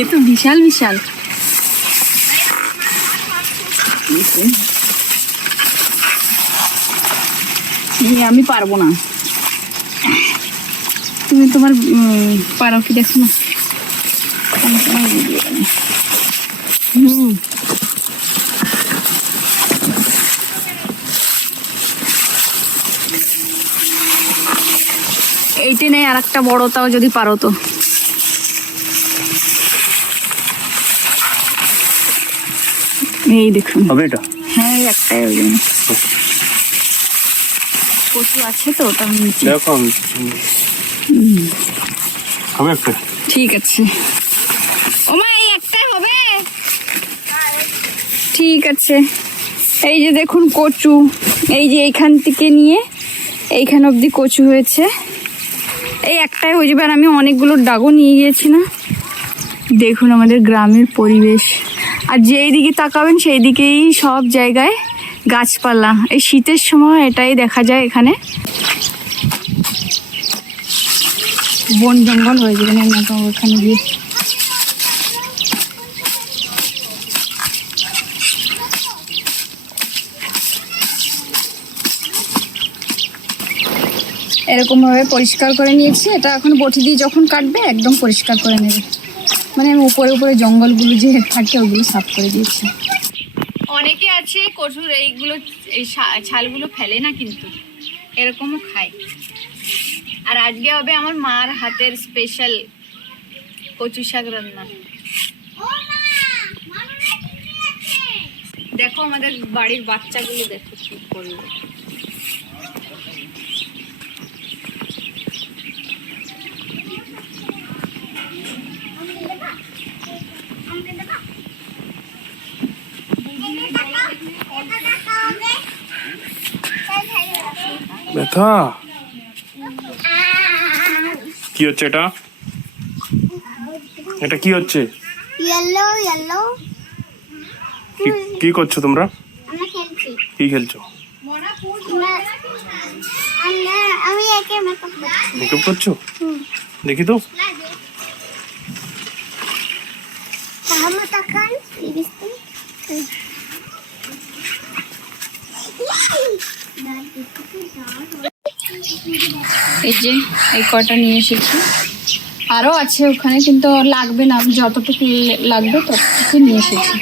এ তো বিশাল বিশাল। আমি পারবো না, তুমি তোমার পারো কি দেখো না। এইটা নেই, আর একটা বড়, তাও যদি পারো তো। এই দেখুন হবে এটা। হ্যাঁ একটাই, ওই জন্য কচু আছে তো ওটা নিচে। দেখো হবে একটা। ঠিক আছে ওমা, এই একটাই হবে। ঠিক আছে, এই যে দেখুন কচু, এই যে এইখান থেকে নিয়ে এইখান অবধি কচু হয়েছে। এই একটাই হয়ে যাবে, আর আমি অনেকগুলো ডাগও নিয়ে গিয়েছি না। দেখুন আমাদের গ্রামের পরিবেশ, আর যেই দিকে তাকাবেন সেই দিকেই সব জায়গায় গাছপালা। এই শীতের সময় এটাই দেখা যায়, এখানে বন জঙ্গল হয়ে যাবে না তো ওখানে গিয়ে। এরকম ভাবে পরিষ্কার করে নিয়েছি। এটা এখন বটি দিয়ে যখন কাটবে একদম পরিষ্কার করে নেবে, মানে আমি উপরে উপরে জঙ্গলগুলো যে থাকে ওগুলো সাফ করে দিয়েছি। অনেকে আছে কচুর এইগুলো, এই ছালগুলো ফেলে না, কিন্তু এরকমও খায়। আর আজকে হবে আমার মার হাতের স্পেশাল কচু শাক রান্না। দেখো আমাদের বাড়ির বাচ্চাগুলো দেখো কি করবে। ব্যথা কি হচ্ছে? এটা এটা কি হচ্ছে? Yellow yellow. কি করছো তোমরা? আমরা খেলছি। কি খেলছো? আমি একে মেকআপ করছি। মেকআপ করছো? দেখি তো। তাহলে তাকান দিদিস্তি। এই যে এই কটা নিয়ে এসেছি, আরও আছে ওখানে, কিন্তু লাগবে না, আমি যতটুকু লাগবে ততটুকু নিয়ে এসেছি।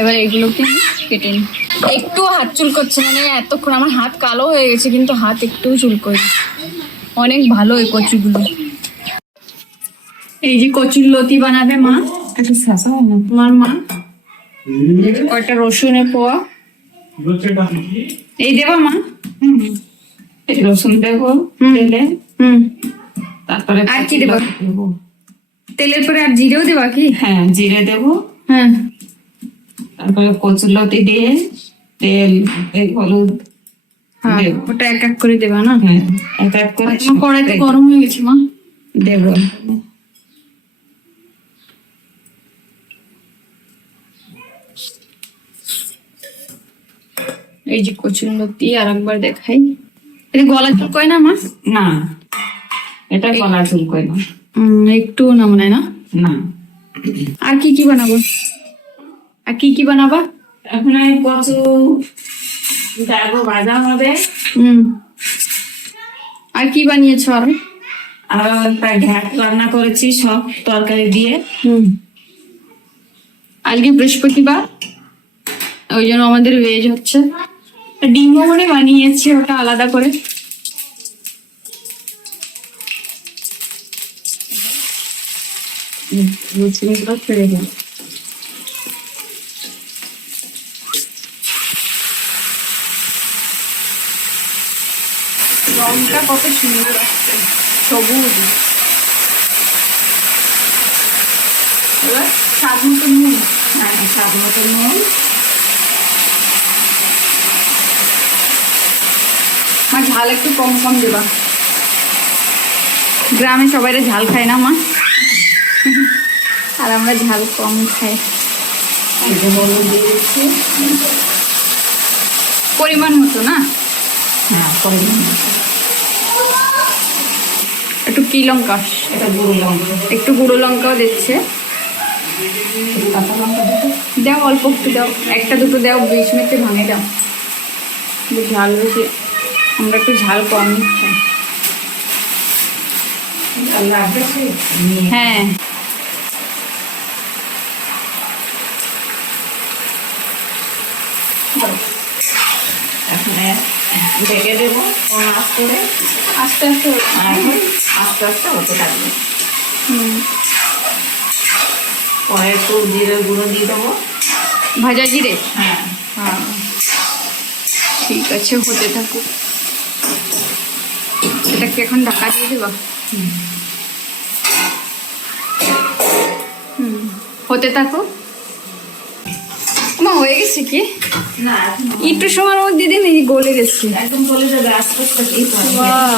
এবার এগুলোকে কেটে নিই। একটু হাত চুল করছে, মানে এতক্ষণ আমার হাত কালো হয়ে গেছে, কিন্তু হাত একটু চুল করে, অনেক ভালো এই কচুগুলো। এই যে কচুর লতি বানাবে মা, তোমার মা। কয়টা রসুনের পোয়া এই দেবা মা। রসুন দেবো তেলে, তারপরে আর কি দেবা? তেলের পরে আর জিরেও দেবা কি? হ্যাঁ জিরে দেবো, হ্যাঁ তারপরে কচুলতি দিয়ে তেল, এই হলুদ হ্যাঁ, দেবো। ওটা এক এক করে দেবা না? হ্যাঁ এক এক করে তোমার কড়াইতে গরম হয়ে গেছে মা, দেবো। এই যে কচুর লতি আর একবার দেখাই। এটা গলা চুল কয় না মা? না এটা গলা চুলকোয় না। একটু না মনে হয় না। না আর কি কি বানাবো? আর কি কি বানাবা? এখন এই কচু ডাগো ভাজা হবে। আর কি বানিয়েছো আর? আর একটা ঘ্যাট রান্না করেছি সব তরকারি দিয়ে। আজকে বৃহস্পতিবার, ওই জন্য আমাদের ভেজ হচ্ছে। ডিমও মানে বানিয়েছি, ওটা আলাদা করে। ছেড়ে দিন। রংটা কত সুন্দর আসছে, সবুজ। এবার স্বাদ মতো নুন। হ্যাঁ স্বাদ মতো নুন। মা ঝাল একটু কম কম দেবা, গ্রামে সবাই ঝাল খায় না মা, আর আমরা ঝাল কম খাই। হলুদ দিয়ে দিচ্ছি পরিমাণ মতো না? হ্যাঁ পরিমাণ মতো। একটু কি লঙ্কা, এটা গুঁড়ো লঙ্কা। একটু গুঁড়ো লঙ্কাও দিচ্ছে। কাঁচা লঙ্কা দিতে দাও, অল্প একটু দাও, একটা দুটো দাও, 20 মিনিটে ভাঙে দাও। ঝাল বেশি, আমরা একটু ঝাল কম খাই। লাগবে সে নিয়ে হ্যাঁ, এখন ঢেকে দেবো কম আঁচ করে। আস্তে আস্তে আর এখন আস্তে আস্তে হতে থাকবে। পরে একটু জিরে গুঁড়ো দিয়ে দেবো। ভাজা জিরে। হ্যাঁ, হ্যাঁ, ঠিক আছে, হতে থাকুক। এটাকে এখন ঢাকা দিয়ে দেবা। হতে থাকুক। মা হয়ে গেছে কি? না এখন একটু সময়ের মধ্যে দিন, এই গলে গেছে। একদম চলে যাবে আস্তে আস্তে। Wow.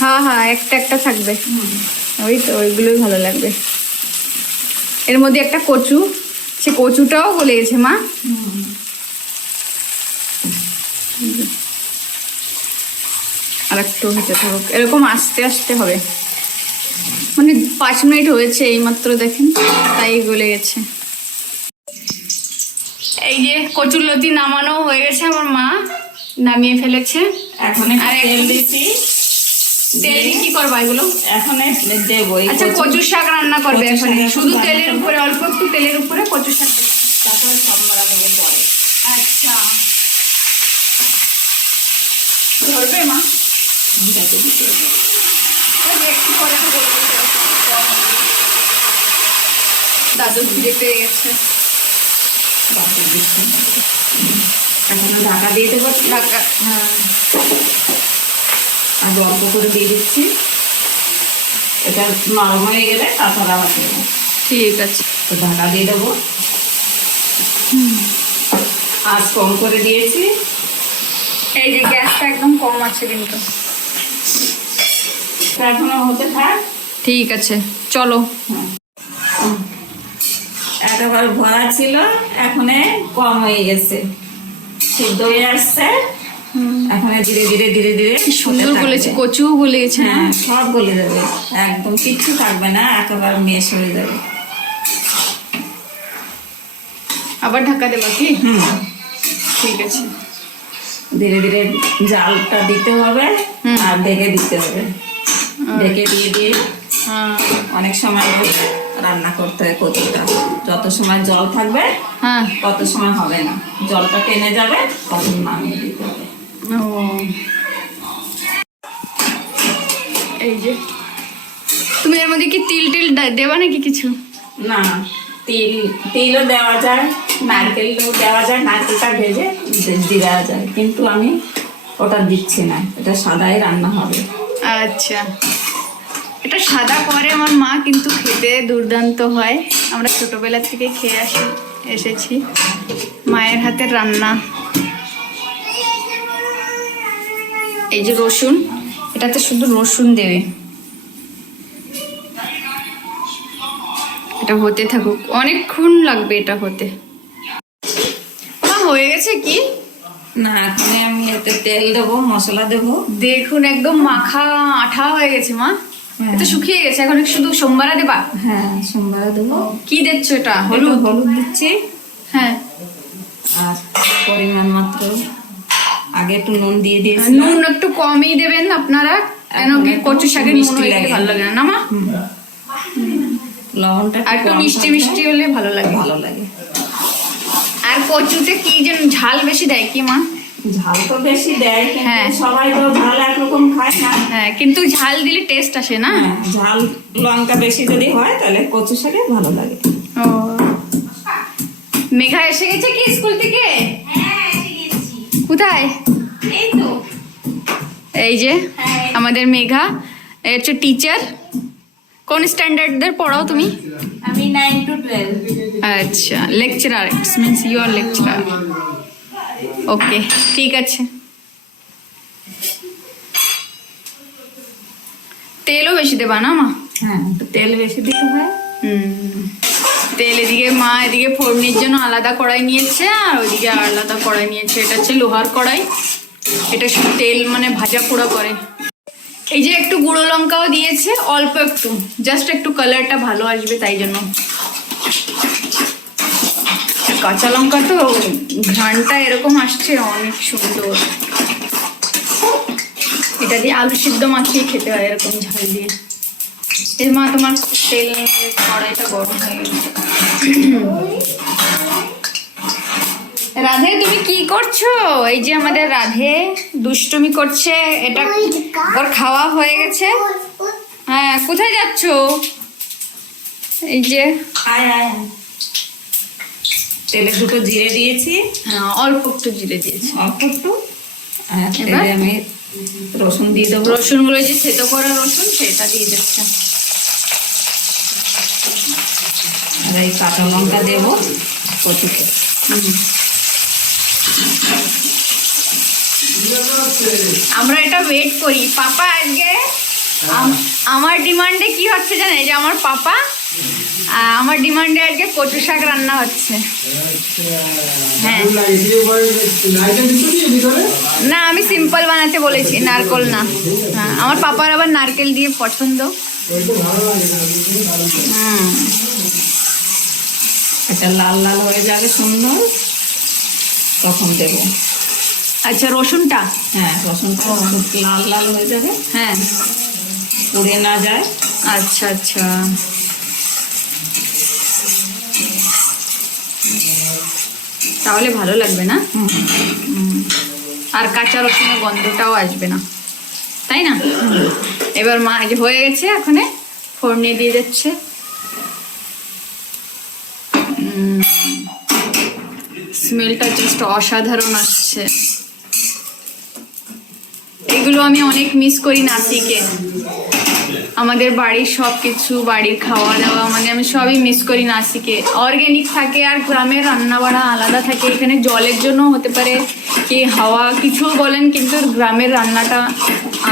হ্যাঁ হ্যাঁ, একটা একটা থাকবে। ওই তো, ওইগুলোই ভালো লাগবে। এর মধ্যে একটা কচু, সে কচুটাও গলে গেছে মা। আর একটু হতে থাকুক, এরকম আস্তে আস্তে হবে। মানে 5 মিনিট হয়েছে এইমাত্র, দেখেন, তাই গলে গেছে। এই যে কচুর লতি নামানো হয়ে গেছে, আমার মা নামিয়ে ফেলেছে। এখন আর তেল একটু- দিচ্ছি। তেল দিয়ে কি করবা এগুলো? এখন দেবো এই আচ্ছা, কচু। কচু শাক রান্না করবে কচু এখন, শাক এখন শুধু রান্না তেলের করবো। উপরে, অল্প একটু তেলের উপরে কচু শাক দেবে। তারপরে সম্বরা দেবো পরে। আচ্ছা, ধরবে মা? দেখে দিতে হবে। ওই যে একটু পরে তো বলবো। দাদু ফিরে পেয়ে গেছে। বাকি দিচ্ছি। এখনো ঢাকা দিয়ে দেবো। ঢাকা, হ্যাঁ। আর অল্প করে দিয়ে দিচ্ছি। এটা নরম হয়ে গেলে তারপর আবার দেবো। ঠিক আছে। তো ঢাকা দিয়ে দেবো। আজ কম করে দিয়েছি। এই যে গ্যাসটা একদম কম আছে কিন্তু। এখনো হতে থাক। ঠিক আছে, চলো। একেবারে ভরা ছিল, এখন কম হয়ে গেছে, সিদ্ধ হয়ে আসছে। এখন ধীরে ধীরে ধীরে ধীরে কি সুন্দর হতে থাকবে। বলেছে, কচুও গলে গেছে না? হ্যাঁ, সব গলে যাবে, একদম কিচ্ছু থাকবে না, একেবারে মেশ হয়ে যাবে। আবার ঢাকা দেবা কি? হুম, ঠিক আছে। ধীরে ধীরে জালটা দিতে হবে আর ঢেকে দিতে হবে। ঢেকে দিয়ে দিয়ে হ্যাঁ অনেক সময় রান্না করতে হয় কচুটা। যত সময় জল থাকবে হ্যাঁ। তত সময় হবে না, জলটা টেনে যাবে, তখন নামিয়ে দিতে হবে। ও, এই যে তুমি এর মধ্যে কি তিল টিল দেবা নাকি কিছু? না, তিলও দেওয়া যায়, নারকেলও দেওয়া যায়, নারকেলটা ভেজে দেওয়া যায়, কিন্তু আমি ওটা দিচ্ছি না, এটা সাদাই রান্না হবে। আচ্ছা, এটা সাদা করে আমার মা, কিন্তু খেতে দুর্দান্ত হয়। আমরা ছোটবেলা থেকে খেয়ে এসেছি মায়ের হাতের রান্না। এই যে রসুন, এটাতে শুধু রসুন দেবে। এটা হতে থাকুক, অনেকক্ষণ লাগবে এটা হতে। মা হয়ে গেছে কি? না, এখন আমি এতে তেল দেবো, মশলা দেবো। দেখুন, একদম মাখা আঠা হয়ে গেছে মা। হ্যাঁ। এটা শুকিয়ে গেছে, এখন শুধু সোমবারে দেবা? হ্যাঁ, সোমবার দেবো। কি দিচ্ছ এটা? হলুদ হলুদ? হলুদ দিচ্ছি, হ্যাঁ, আর পরিমাণ মাত্র আগে একটু নুন দিয়ে দিয়েছি। নুন একটু কমই দেবেন আপনারা, কেন কি একটু কচু শাকের নুন মিষ্টি হইলে লাগে। ভালো লাগে না, না মা? লবণটা আর একটু কম মিষ্টি থাকবে, মিষ্টি হলে ভালো লাগে। ভালো লাগে। আর কচুতে কি যেন ঝাল বেশি দেয় কি মা? ঝাল তো বেশি দেয়, হ্যাঁ। কিন্তু সবাই তো ঝাল একরকম খায় না। হ্যাঁ, কিন্তু ঝাল দিলে টেস্ট আসে না? হ্যাঁ, ঝাল লঙ্কা বেশি যদি হয় তাহলে কচু শাকে ভালো লাগে। ও, মেঘা এসে গেছে কি স্কুল থেকে? কোথায়? এই তো এই যে আমাদের মেঘা, এ হচ্ছে টিচার। কোন স্ট্যান্ডার্ডদের পড়াও তুমি? আমি 9 to 12। আচ্ছা, lecturer, it's means you are lecturer. Okay, ঠিক আছে। তেলও বেশি দেবা না মা? হ্যাঁ, একটু তেল বেশি দিতে হয়। তেল এদিকে মা এদিকে ফোড়নির জন্য আলাদা কড়াই নিয়েছে, আর ওইদিকে আলাদা কড়াই নিয়েছে। এটা হচ্ছে লোহার কড়াই, এটা শুধু তেল মানে ভাজা পোড়া করে। এই যে একটু গুঁড়ো লঙ্কাও দিয়েছে, অল্প একটু, জাস্ট একটু কালারটা ভালো আসবে তাই জন্য। কাঁচা লঙ্কা তো ঘ্রাণটা এরকম আসছে, অনেক সুন্দর। এটা দিয়ে আলু সিদ্ধ মাখিয়ে খেতে হয় এরকম ঝাল দিয়ে। এর মা তোমার তেল কড়াইটা গরম হয়ে গেল। রাধে তুমি কি করছো? এই যে আমাদের রাধে দুষ্টুমি করছে। এটা ওর খাওয়া হয়ে গেছে। হ্যাঁ, কোথায় যাচ্ছো? এই যে আয় আয় আয়। তেলে দুটো জিরে দিয়েছি, হ্যাঁ, অল্প একটু জিরে দিয়েছি। অল্প একটু। আর এবার? তেলে আমি রসুন দিয়ে দেবো। রসুনগুলো যে থেতো করা রসুন সেটা দিয়ে দিচ্ছে। আর এই কাঁচা লঙ্কা দেবো কচুকে। আমরা এটা ওয়েট করি। পাপা আজকে আমার ডিমান্ডে কি হচ্ছে জানে, যে আমার পাপা আমার ডিমান্ডে আজকে কচু শাক রান্না হচ্ছে। হ্যাঁ, না আমি সিম্পল বানাতে বলেছি, নারকেল না। হ্যাঁ, আমার পাপার আবার নারকেল দিয়ে পছন্দ। এটা লাল লাল হয়ে যাবে সুন্দর, তখন দেবো। আচ্ছা, রসুনটা? হ্যাঁ, রসুনটা লাল লাল হয়ে যাবে, হ্যাঁ, পুড়ে না যায়। আচ্ছা আচ্ছা। তাহলে ভালো লাগবে না? আর কাঁচা রসুনের গন্ধটাও আসবে না, তাই না? এবার মা এই যে হয়ে গেছে, এখন ফোড়নে দিয়ে যাচ্ছে। স্মেলটা জাস্ট অসাধারণ আসছে। এগুলো আমি অনেক মিস করি নাসিকে। আমাদের বাড়ির সব কিছু, বাড়ির খাওয়া দাওয়া, মানে আমি সবই মিস করি নাসিকে। অর্গ্যানিক থাকে আর গ্রামের রান্না বাড়া আলাদা থাকে। এখানে জলের জন্য হতে পারে কি হাওয়া কিছু বলেন, কিন্তু গ্রামের রান্নাটা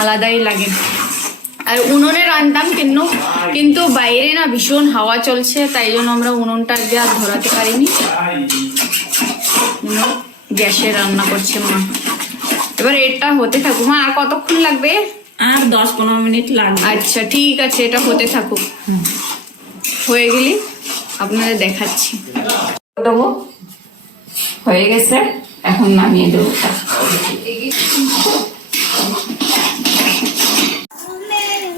আলাদাই লাগে। আর উনুনে রান্নাম কিন্তু বাইরে না ভীষণ হাওয়া চলছে, তাই জন্য আমরা উনুনটা আজকে আর ধরাতে পারিনি। গ্যাসে রান্না করছে মা। এবার এটা হতে থাকুক। মা আর কতক্ষণ লাগবে? আর 10-15 মিনিট লাগবে। আচ্ছা ঠিক আছে, এটা হতে থাকুক। হয়ে গেলে আপনাদের দেখাচ্ছি। দেবো, হয়ে গেছে, এখন নামিয়ে দেবো।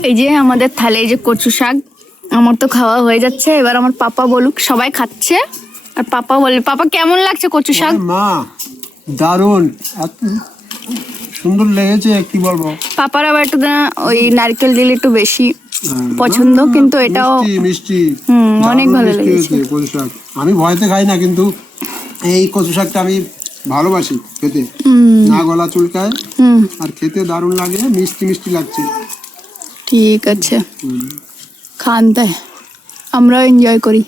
এই যে আমাদের থালে এই যে কচু শাক, আমার তো খাওয়া হয়ে যাচ্ছে। এবার আমার পাপা বলুক। সবাই খাচ্ছে আর পাপা বলে। পাপা কেমন লাগছে কচু শাক? মা দারুণ, এত সুন্দর লেগেছে, কি বলবো। পাপার আবার একটু ওই নারকেল দিলে একটু বেশি পছন্দ, কিন্তু এটাও মিষ্টি অনেক দারুণ ভালো মিষ্টি লেগেছে। হয়েছে কচু শাক। আমি ভয়তে খাই না, কিন্তু এই কচু শাকটা আমি ভালোবাসি খেতে। না গলা চুলকায়, আর খেতে দারুণ লাগে, মিষ্টি মিষ্টি লাগছে। ঠিক আছে, খান তাই আমরাও এনজয় করি।